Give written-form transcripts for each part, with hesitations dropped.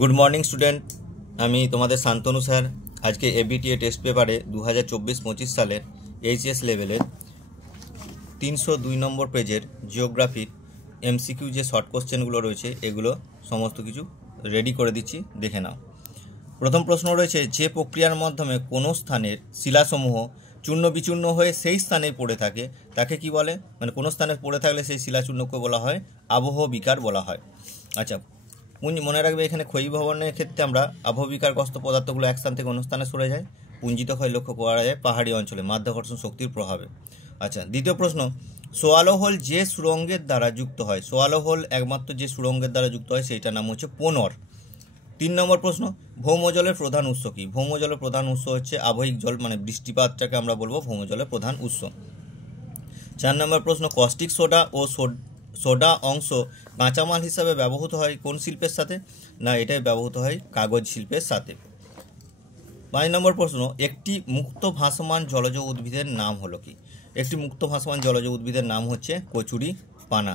Good morning student আমি তোমাদের Shantanu sir আজকে এবিটিএ টেস্ট পেপারে 2024-25 সালের এইচএস লেভেলের 302 নম্বর পেজের জিওগ্রাফির এমসিকিউ যে শর্ট কোশ্চেনগুলো রয়েছে এগুলো সমস্ত কিছু রেডি করে দিচ্ছি, দেখে নাও। প্রথম প্রশ্ন রয়েছে, যে প্রক্রিয়ার মাধ্যমে কোনো স্থানের শিলাসমূহ চূর্ণ বিচূর্ণ হয়ে সেই স্থানে পড়ে থাকে তাকে কি বলে? মানে কোনো স্থানে পড়ে থাকলে সেই শিলাচূর্ণকে বলা হয় আবহ বিকার বলা হয়। আচ্ছা, মনে রাখবে এখানে ক্ষয়ী ভবনের ক্ষেত্রে আমরা আবহবিকারগ্রস্ত পদার্থগুলো এক স্থান থেকে অন্য স্থানে সরে যায়, পুঞ্জিত ক্ষয় লক্ষ্য করা যায় পাহাড়ি অঞ্চলে মাধ্যাকর্ষণ শক্তির প্রভাবে। আচ্ছা, দ্বিতীয় প্রশ্ন, সোয়ালো হোল যে সুড়ঙ্গের দ্বারা যুক্ত হয়, সোয়ালো হোল একমাত্র যে সুড়ঙ্গের দ্বারা যুক্ত হয় সেইটার নাম হচ্ছে পোনর। 3 নম্বর প্রশ্ন, ভৌমজলের প্রধান উৎস কি? ভৌমজলের প্রধান উৎস হচ্ছে আবহিক জল, মানে বৃষ্টিপাতটাকে আমরা বলবো ভৌমজলের প্রধান উৎস। 4 নম্বর প্রশ্ন, কস্টিক সোডা ও সোডা অংশ কাঁচামাল হিসাবে ব্যবহৃত হয় কোন শিল্পের সাথে? না, এটাই ব্যবহৃত হয় কাগজ শিল্পের সাথে। 5 নম্বর প্রশ্ন, একটি মুক্ত ভাসমান জলজ উদ্ভিদের নাম হলো কি? একটি মুক্ত ভাসমান জলজ উদ্ভিদের নাম হচ্ছে কচুরি পানা।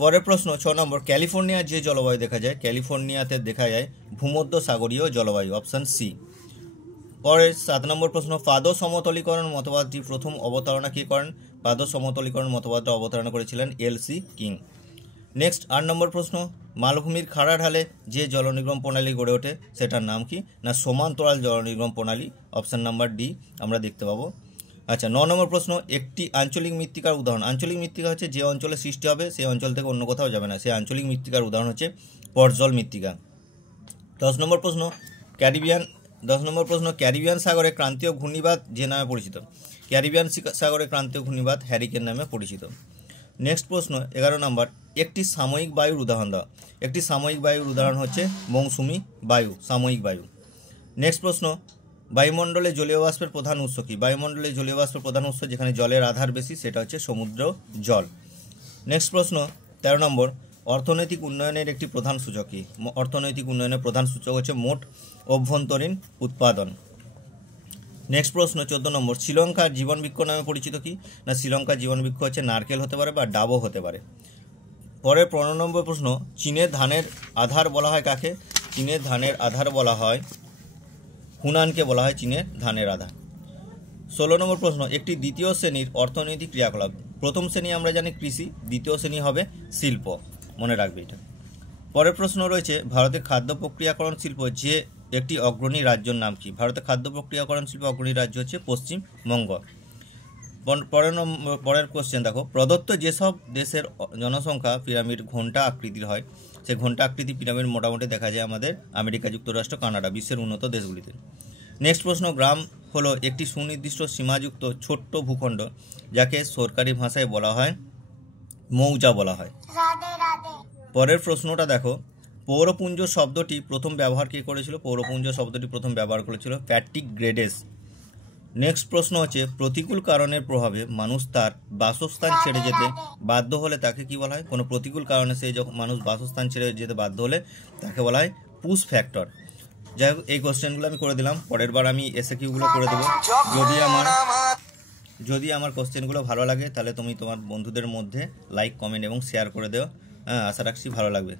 পরের প্রশ্ন 6 নম্বর, ক্যালিফোর্নিয়ার যে জলবায়ু দেখা যায়, ক্যালিফোর্নিয়াতে দেখা যায় ভূমধ্য সাগরীয় জলবায়ু, অপশান সি। পরের 7 নম্বর প্রশ্ন, পাদ সমতলীকরণ মতবাদটি প্রথম অবতারণা কে করেন? পাদ সমতলীকরণ মতবাদটা অবতারণা করেছিলেন এল.সি. কিং। নেক্সট 8 নম্বর প্রশ্ন, মালভূমির খাড়া ঢালে যে জলনির্গম প্রণালী গড়ে ওঠে সেটার নাম কি? না, সমান্তরাল জলনির্গম প্রণালী, অপশান নাম্বার ডি আমরা দেখতে পাবো। আচ্ছা, 9 নম্বর প্রশ্ন, একটি আঞ্চলিক মৃত্তিকার উদাহরণ। আঞ্চলিক মৃত্তিকা হচ্ছে যে অঞ্চলে সৃষ্টি হবে সেই অঞ্চল থেকে অন্য কোথাও যাবে না, সেই আঞ্চলিক মৃত্তিকার উদাহরণ হচ্ছে পর্জল মৃত্তিকা। 10 নম্বর প্রশ্ন, ক্যারিবিয়ান সাগরে ক্রান্তীয় ঘূর্ণিবাত যে নামে পরিচিত? ক্যারিবিয়ান সাগরে ক্রান্তীয় ঘূর্ণিবাত হ্যারিকেন নামে পরিচিত। নেক্সট প্রশ্ন 11 নম্বর, একটি সাময়িক বায়ুর উদাহরণ দাও। একটি সাময়িক বায়ুর উদাহরণ হচ্ছে মৌসুমি বায়ু, সাময়িক বায়ু। নেক্সট প্রশ্ন, বায়ুমণ্ডলে জলীয় বাষ্পের প্রধান উৎস কি? বায়ুমণ্ডলে জলীয় বাষ্পের প্রধান উৎস যেখানে জলের আধার বেশি সেটা হচ্ছে সমুদ্র জল। নেক্সট প্রশ্ন 13 নম্বর, অর্থনৈতিক উন্নয়নের একটি প্রধান সূচক কি? অর্থনৈতিক উন্নয়নের প্রধান সূচক হচ্ছে মোট অভ্যন্তরীণ উৎপাদন। নেক্সট প্রশ্ন 14 নম্বর, শ্রীলঙ্কার জীবনবৃক্ষ নামে পরিচিত কি? না, শ্রীলঙ্কার জীবনবৃক্ষ হচ্ছে নারকেল হতে পারে বা ডাবও হতে পারে। পরের 15 নম্বর প্রশ্ন, চীনের ধানের আধার বলা হয় কাকে? চীনের ধানের আধার বলা হয় হুনানকে, বলা হয় চীনের ধানের আধার। 16 নম্বর প্রশ্ন, একটি দ্বিতীয় শ্রেণীর অর্থনৈতিক ক্রিয়াকলাপ। প্রথম শ্রেণী আমরা জানি কৃষি, দ্বিতীয় শ্রেণী হবে শিল্প, মনে রাখবে এটা। পরের প্রশ্ন রয়েছে, ভারতের খাদ্য প্রক্রিয়াকরণ শিল্প যে একটি অগ্রণী রাজ্যের নাম কি? ভারতের খাদ্য প্রক্রিয়াকরণ শিল্প অগ্রণী রাজ্য হচ্ছে পশ্চিমবঙ্গ। পরের কোশ্চেন দেখো, প্রদত্ত যেসব দেশের জনসংখ্যা পিরামিড ঘণ্টা আকৃতির হয় সেই ঘণ্টা আকৃতি পিরামিড মোটামুটি দেখা যায় আমাদের আমেরিকা যুক্তরাষ্ট্র, কানাডা, বিশ্বের উন্নত দেশগুলিতে। নেক্সট প্রশ্ন, গ্রাম হলো একটি সুনির্দিষ্ট সীমাযুক্ত ছোট্ট ভূখণ্ড যাকে সরকারি ভাষায় বলা হয় মৌজা বলা হয়। পরের প্রশ্নটা দেখো, পৌরপুঞ্জ শব্দটি প্রথম ব্যবহার কে করেছিল? পৌরপুঞ্জ শব্দটি প্রথম ব্যবহার করেছিল প্যাট্রিক গ্রেডেস। নেক্সট প্রশ্ন হচ্ছে, প্রতিকূল কারণের প্রভাবে মানুষ তার বাসস্থান ছেড়ে যেতে বাধ্য হলে তাকে কি বলা হয়? কোনো প্রতিকূল কারণে সেই যখন মানুষ বাসস্থান ছেড়ে যেতে বাধ্য হলে তাকে বলা হয় পুশ ফ্যাক্টর। যাই হোক, এই কোশ্চেনগুলো আমি করে দিলাম, পরের বার আমি এসএকিউগুলো করে দেবো। যদি আমার কোশ্চেনগুলো ভালো লাগে তাহলে তুমি তোমার বন্ধুদের মধ্যে লাইক, কমেন্ট এবং শেয়ার করে দেও। আশা রাখছি ভালো লাগবে।